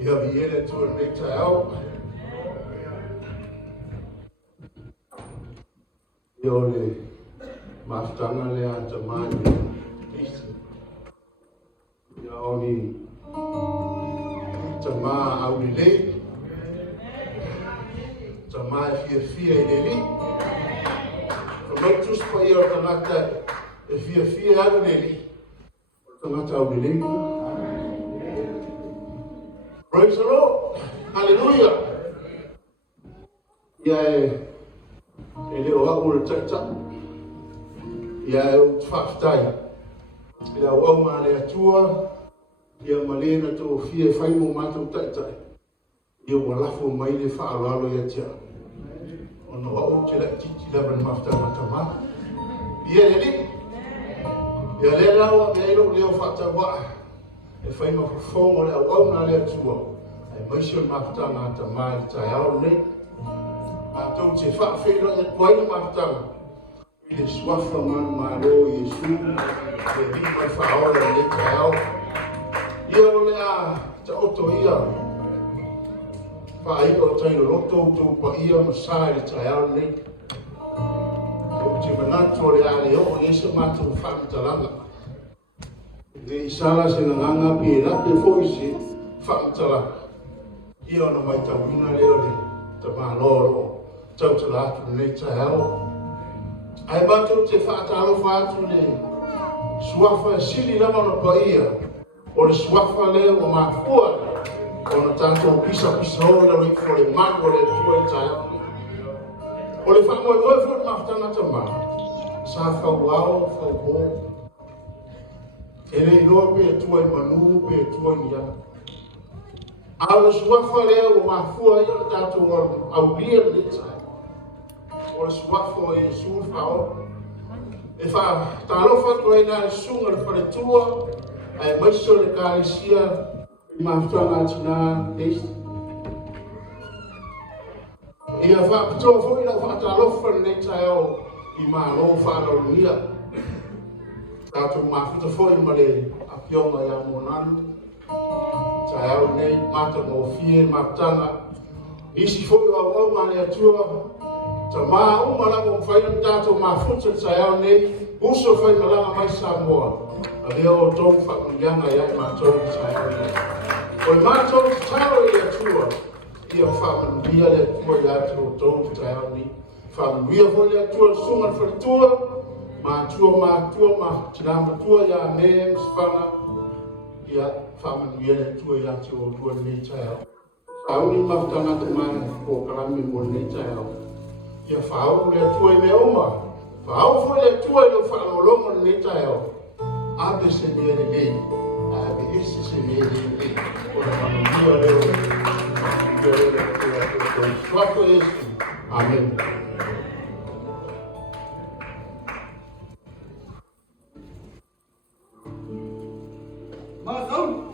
Ia viene tu nei tau. Ia le maftanga le a tamani. Ia oni tama au ni lei. Tama fia i le li. Kamau tus pa ia o tangata e fia au le li. Tangata au ni lei. Praise the Lord. Hallelujah. Ia e leo au le tata. Ia e o tfaftai. Ia o au ma le atua. Ia malena to fia fai mo mātou taitai. Ia walafu mai le whaalalo ia tia. Ono au te la titi lava ni mafta matama. Ia le li. Ia le lawa me ailo leo whata waa. E fai ma whafongo le au na le atua. E maisio mafta matama i tai au nei. Mātou te whaafeira e tuai mafta. I le swafa manu maro i Yesu. E vi mai whaola le tai au. Ia o lea ta oto ia. Whaai o taino roto tau pa ia masai le tai au nei. O te manatu o le ale o Yesu mātou whaamitalanga. Le isala se nganga pi e lape foisi whaamitalanga. Ia ona mai tau ina leo le ta māloro. Tau te lātu nei tai au. Ai mātou te whaatalo whaatu le suafa sili lama na pa ia. O le suafa leo o mafua o na tātou pisa o na roi fo le manu o le tua i tai au. O le whamoe moe fo le maftanga tama. Sa whauao, whaupo. E le inoa pe e tua i manu, pe e tua i ia. A le suafa leo o mafua i o tātou au lia le tai. O le suafa o Yesu whao. E wha tālofa tua i nā le sunga le whare tua. Ai maiso le kāisia i maftanga atina teist. Ia whaapitoa fo i la whaatalofa nei tai au i mālo whaalonia. Tātou mafuta fo i male apionga i amonanu. Tai au nei mata mo fie maftanga. Isi fo i au male atua. Ta maa umala mo whaina tātou mafuta tai au nei. Uso whai malanga mai Samoa. A leo tau whakunianga iai mātou i tai au nei. Oi mātou i taro i atua. Ia whamanuia le atua i atu o tau i tai au nei. Whamanuia fo le atua sunga wharitua. Mātua ma tina matua ia me mswhana. Ia whamanuia le atua i atu o tua nei tai au. Whauni maftanga te mai ko kalami mo nei tai au. Ia whau le atua i me oma. Whau fo le atua i le whaolonga nei tai au. Abe se mere lei, abe esse se mere lei. Ora manuia leo, manuia leo, swako Yesu. Amen. Mas não.